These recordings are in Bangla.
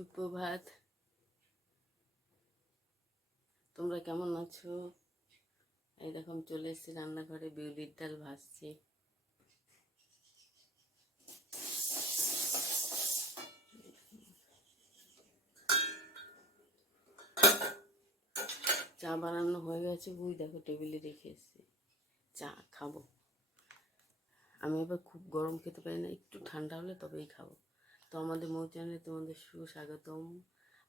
সুপ্রভাত। তোমরা কেমন আছো? এই দেখো আমি চলে এসেছি রান্নাঘরে, বিউলির ডাল ভাজছি। চা বানানো হয়ে গেছে, ওই দেখো টেবিলে রেখে এসেছি। চা খাবো। আমি আবার খুব গরম খেতে পারি না, একটু ঠান্ডা হলে তবেই খাবো। তো আমাদের মৌ চ্যানেলে তোমাদের সুস্বাগতম।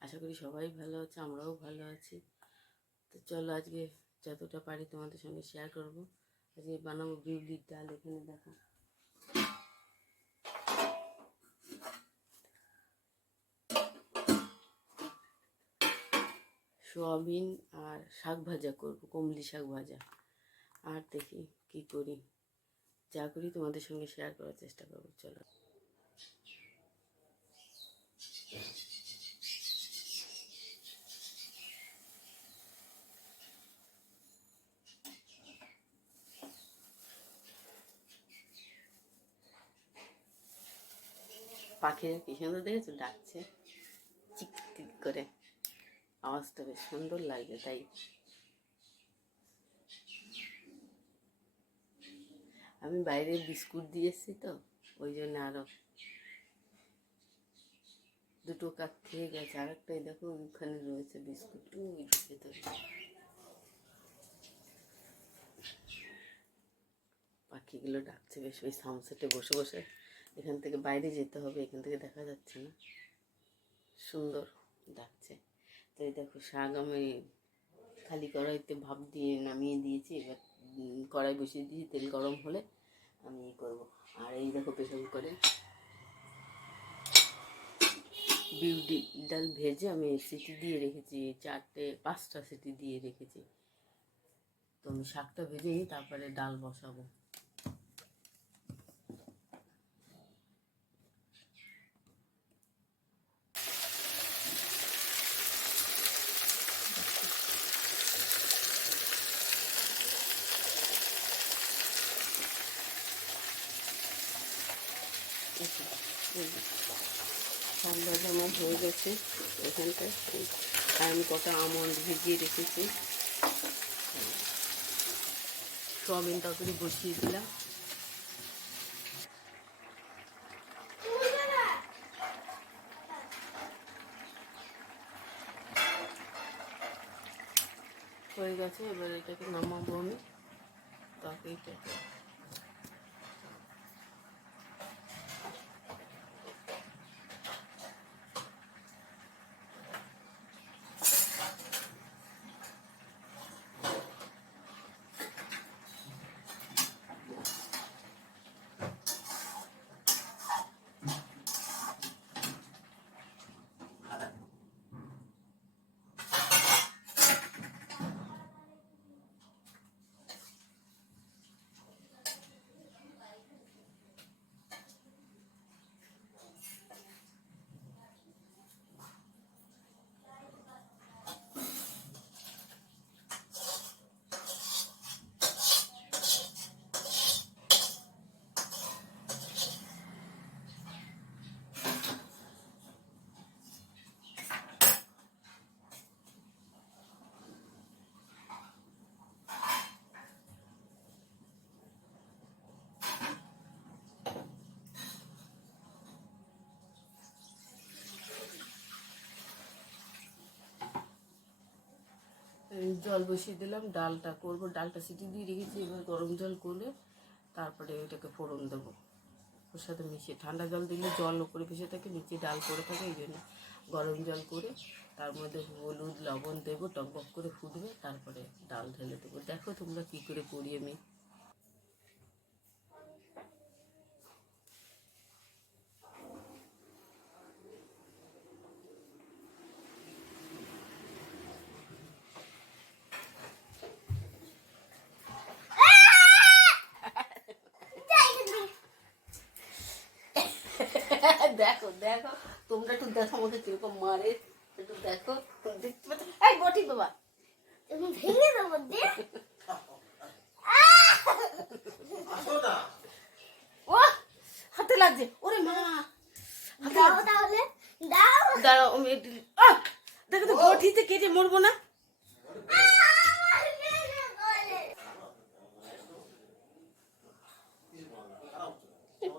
আশা করি সবাই ভালো আছে, আমরাও ভালো আছি। তো চলো আজকে যতটা পারি তোমাদের সঙ্গে শেয়ার করবো। আজকে বানাবো বিউলির ডাল। এখানে দেখো সোয়াবিন আর শাক ভাজা করবো, কমলি শাক ভাজা। আর দেখি কি করি, যা করি তোমাদের সঙ্গে শেয়ার করার চেষ্টা করবো। চলো পাখিরা কি সুন্দর দেখেছো, ডাকছে চিক চিক করে, আওয়াজটা বেশ সুন্দর লাগছে। তাই আমি বাইরে বিস্কুট দিয়ে এসেছি, তো ওই জন্য আরো দুটো কাক খেয়ে গেছে, আর একটাই দেখো ওইখানে রয়েছে বিস্কুট, ওই ভেতরে। পাখিগুলো ডাকছে বেশ, ওই সানসেটে বসে বসে। এখান থেকে বাইরে যেতে হবে, এখান থেকে দেখা যাচ্ছে না, সুন্দর ডাকছে। তো এই দেখো শাক আমি খালি কড়াইতে ভাপ দিয়ে নামিয়ে দিয়েছি। এবার কড়াই বসিয়ে দিয়েছি, তেল গরম হলে আমি করবো। আর এই দেখো প্রেশার কুকারে বিউলি ডাল ভেজে আমি সিটি দিয়ে রেখেছি, 4-5টা সিটি দিয়ে রেখেছি। তো আমি শাকটা ভেজে তারপরে ডাল বসাবো। শাক ভাজা আমার হয়ে গেছে এখানটায়। আর আমি কটা আমন্ড ভিজিয়ে রেখেছি। সোয়াবিন তরকারি বসিয়ে দিলাম। হয়ে গেছে, এবার এটাকে নামাবো আমি তরকারিটাকে। জল বসিয়ে দিলাম, ডালটা করবো। ডালটা সিটি দিয়ে রেখেছি, এবার গরম জল করলে তারপরে ওইটাকে ফোড়ন দেবো। ওর সাথে মিশিয়ে ঠান্ডা জল দিলে জল উপরে ভেসে থাকে, নিচে ডাল পড়ে থাকে, এই জন্য গরম জল করে তার মধ্যে হলুদ লবণ দেবো, টকবক করে ফুটবে, তারপরে ডাল ঢেলে দেবো। দেখো তোমরা কী করে করি আমি। দেখো দেখো তোমরা একটু দেখো আমাকে কিরকম মারে, একটু দেখো, দেখতে পাচ্ছ? এই বটি বাবা, ভেঙে দেবো। ও হাতে লাগছে, ওরে মা হাতে দাও লাগছে। তাহলে দাও। দাঁড়াও আমি দেখো তো বটিতে কেটে মরবো না।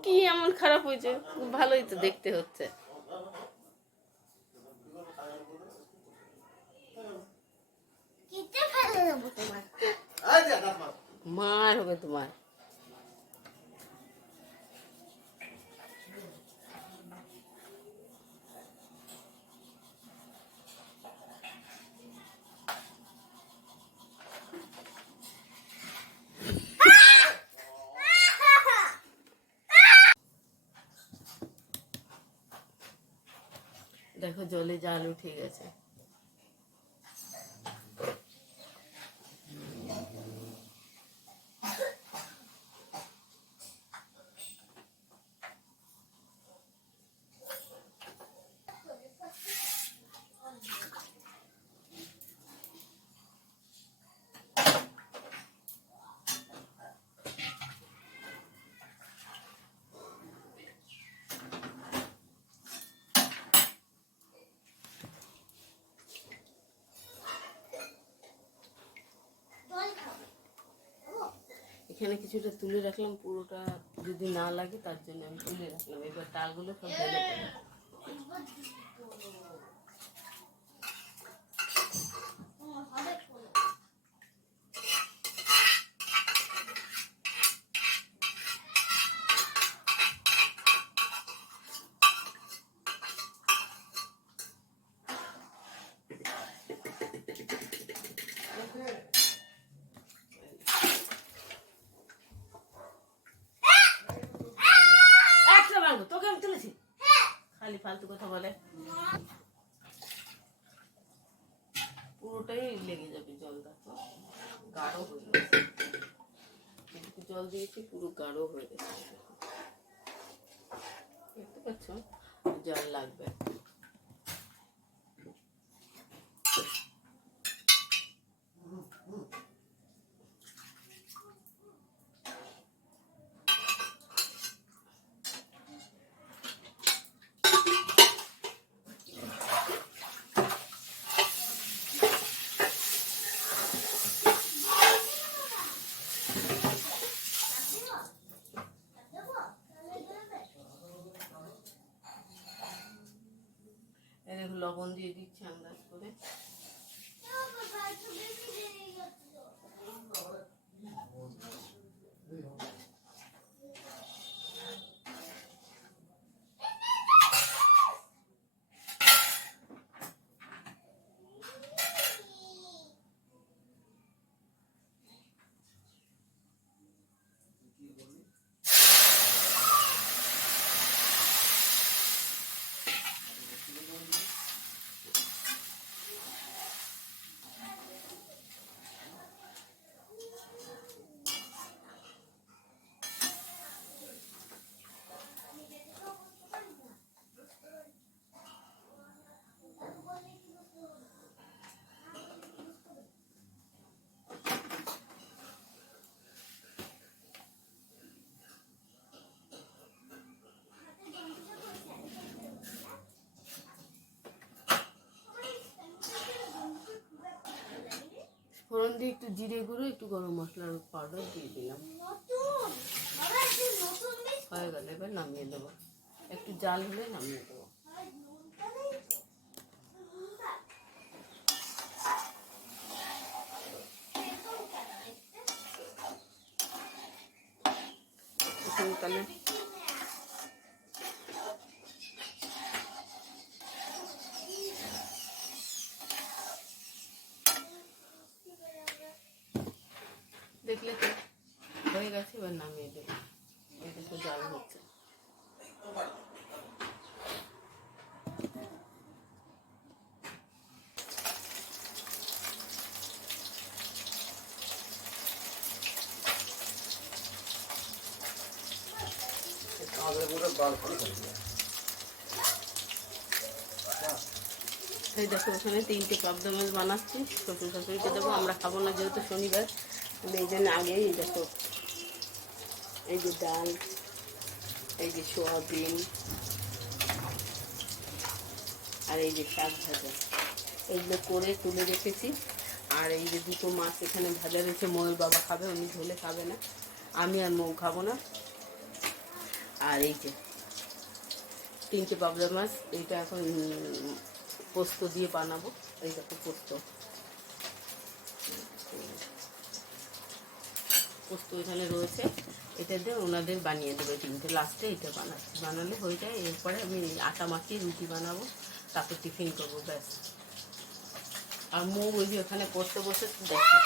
কি এমন খারাপ হয়েছে? ভালোই তো দেখতে হচ্ছে। মার হবে তোমার। দেখো জলে জাল উঠে গেছে। এখানে কিছুটা তুলে রাখলাম, পুরোটা যদি না লাগে তার জন্য আমি তুলে রাখলাম। এবার ডালগুলো সব ঢেলে দেবো। তোকে আমি তুলেছি, খালি ফালতু কথা বলে। পুরোটাই লেগে যাবে জল। দেখো গাঢ় হয়ে গেছে, যেটুকু জল দিয়েছি পুরো গাঢ় হয়ে গেছে। দেখতে পাচ্ছ জল লাগবে। লবণ দিয়ে দিচ্ছি আন্দাজ করে। ফোড়ন দিয়ে একটু জিরে গুঁড়ো, একটু গরম মশলার পাউডার দিয়ে দিলাম। হয়ে গেল, এবার নামিয়ে দেবো। একটু জাল হলে নামিয়ে দেবো। তাহলে দেখলে তো হয়ে গেছে, এবার নামিয়ে দেবো। এটা তো জাল হচ্ছে। এই দেখো ওখানে 3টে পাবদা মাছ বানাচ্ছি, শ্বশুর শাশুড়িকে দেবো। আমরা খাবো না যেহেতু শনিবার, এই জন্য আগেই এই দেখো, এই যে ডাল, এই যে সোয়াবিন, আর এই যে শাক ভাজা, এইগুলো করে তুলে রেখেছি। আর এই যে দুটো মাছ এখানে ভাজা রয়েছে, ময়ের বাবা খাবে, উনি ঝোলে খাবে না, আমি আর মৌ খাবো না। আর এই যে 3টে পাবদা মাছ, এইটা এখন পোস্ত দিয়ে বানাবো। এই দেখো পোস্ত, পোস্ত এখানে রয়েছে, এটা দিয়ে ওনাদের বানিয়ে দেবো। 3টে লাস্টে এটা বানালে হয়ে যায়। এরপরে আমি আটা মাখিয়ে রুটি বানাবো, তারপর টিফিন করবো, ব্যাস। আর মৌ ওই যে ওখানে পড়তে বসে দেখো।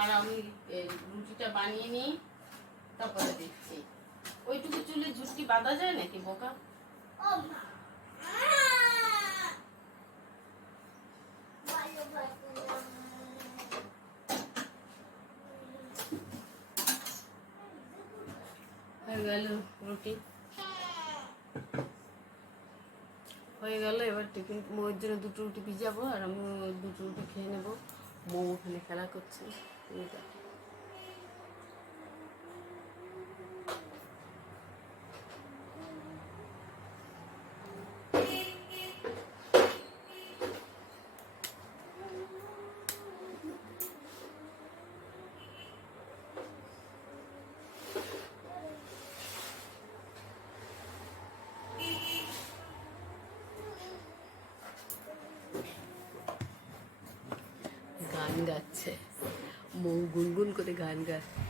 আর আমি রুটিটা বানিয়ে নিই, তারপরে দিচ্ছি। ওইটুকু চুলে ঝুটকি বাঁধা যায় নাকি বোকা? হয়ে গেল রুটি, হয়ে গেল। এবার টিফিন মৌয়ের জন্য 2টো রুটি ভিজাবো, আর আমি 2টো রুটি খেয়ে নেবো। মৌ ওখানে খেলা করছে, দেখো। গান গাচ্ছে মৌ, গুনগুন করে গান গাচ্ছে।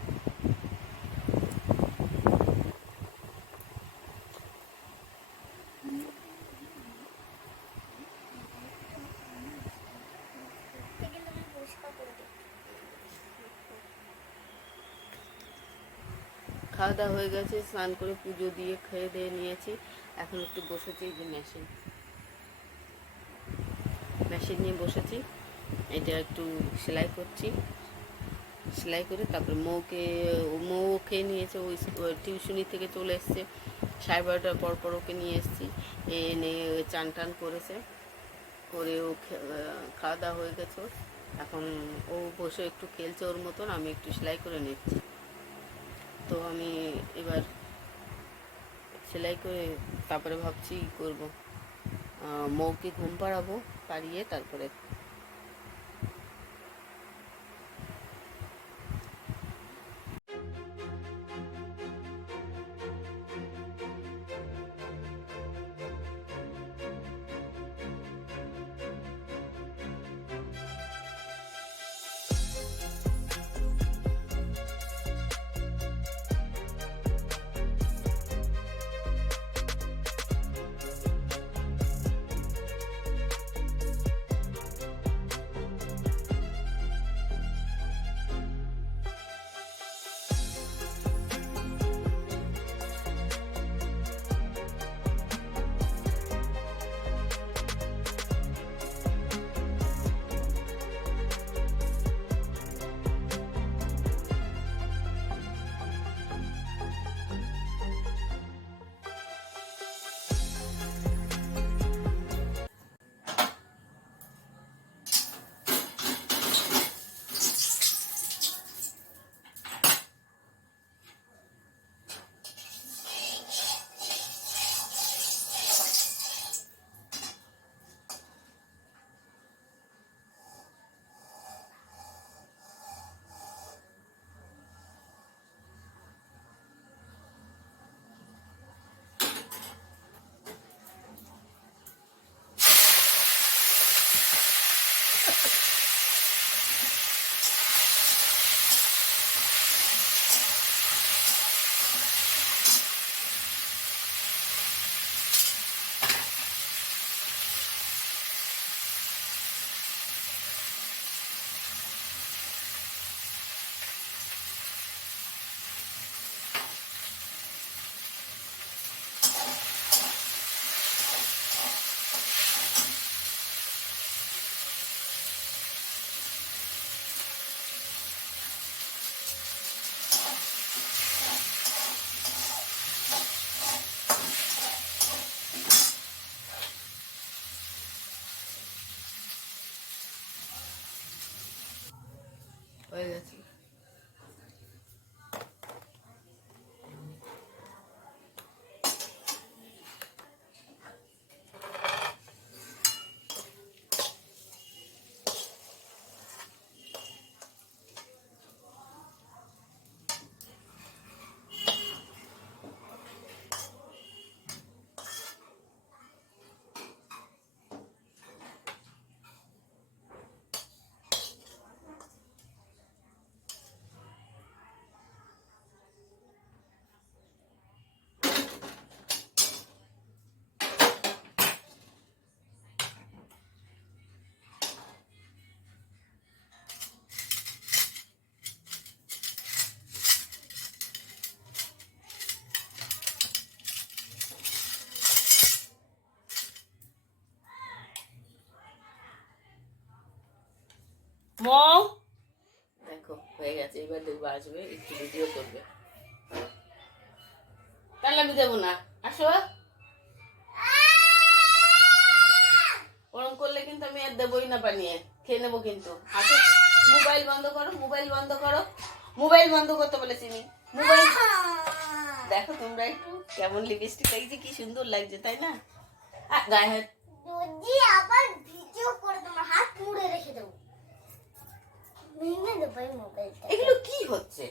খাওয়া দাওয়া হয়ে গেছে, স্নান করে পুজো দিয়ে খেয়ে দিয়ে নিয়েছি। এখন একটু বসেছি, এই যে মেশিন নিয়ে বসেছি। এটা একটু সেলাই করছি, সেলাই করে তারপরে মৌ খেয়ে নিয়েছে। ওই টিউশনি থেকে চলে এসছে 12:30 পর ওকে নিয়ে এসেছি, এনে চান টান করেছে, করে ও খাওয়া দাওয়া হয়ে গেছে। এখন ও বসে একটু খেলছে ওর মতন, আমি একটু সেলাই করে নিচ্ছি। তো আমি এবার সেলাই করে তারপরে ভাবছি করবো, মৌকে ঘুম পাড়াবো, পাড়িয়ে তারপরে এবার দেখবো আসবে একটু ভিডিও করবে। তাহলে আমি দেবো না, আসো। ওরম করলে কিন্তু আমি আর দেবোই না বানিয়ে, খেয়ে নেবো কিন্তু। আসো, মোবাইল বন্ধ করো, মোবাইল বন্ধ করো, মোবাইল বন্ধ করতে বলেছি আমি। মোবাইল দেখো তোমরা একটু কেমন লিপস্টিক লাগছে, কি সুন্দর লাগছে তাই না? গায়ে হাত যদি আবার ভিডিও করে তোমার হাত মুড়ে রেখে দেবো। ভেঙে দেবো এই মোবাইলটা। এগুলো কি হচ্ছে?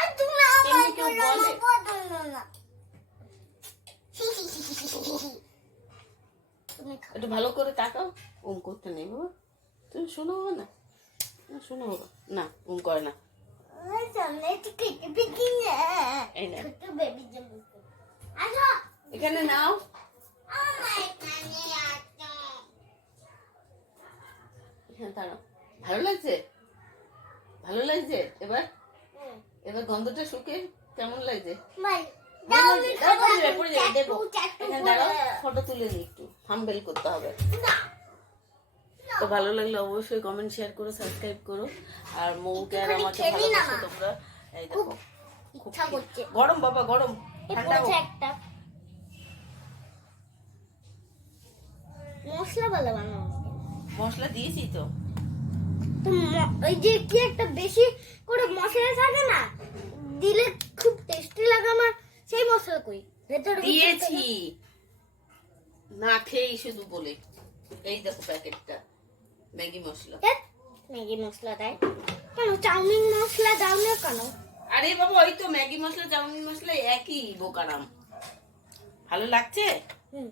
আর তুমি এমনি আমার কেউ জন্য বলে? বদলো না। তুমি খাও। একটু ভালো করে তাকাও। ওম করতে নেই বাবা, তুমি শোনো বাবা না, শোনো বাবা না, ওম করে না। আমার সামনে একটু কেটে পিটি না। এই না, ছোট বেবি জন্য। আসো। এখানে নাও। আমার এখানে আসো। এখানে দাঁড়াও। ভালো লাগছে, ভালো লাগছে। এবার এবার গন্ধটা শুকে কেমন লাগছে? ভাই ভালো দাও লাগছে? আমি দাও, খাবো। পড়ে যাবে, দেবো। চাটু এখানে করে। দাঁড়াও, ফটো তুলে নি, একটু হাম্বেল করতে হবে। না। তো ভালো লাগলে অবশ্যই কমেন্ট শেয়ার করো, সাবস্ক্রাইব করো। আর মৌকে আর একটুখানি আমাকে খেলি না ভালোবাসো মা। তোমরা। এই খুব দেখো, ইচ্ছা করছে। গরম বাবা, গরম, এই ঠান্ডা পড়েছে হোক। একটা মশলা ভালো বানানো। মশলা দিয়েছি তো। তো ওই যে কি একটা বেশি করে মশলা থাকে না, দিলে খুব টেস্টি লাগে আমার, সেই মশলা কই ভেতরে দিয়েছি না খেয়েই শুধু বলে। এই দেখো প্যাকেটটা ম্যাগি মশলা। ম্যাগি মশলা দেয় কেন? চাউমিন মশলা দাও না কেন? আরে বাবা, ওই তো ম্যাগি মশলা চাউমিন মশলা একই বোকারাম। ভালো লাগছে? হুম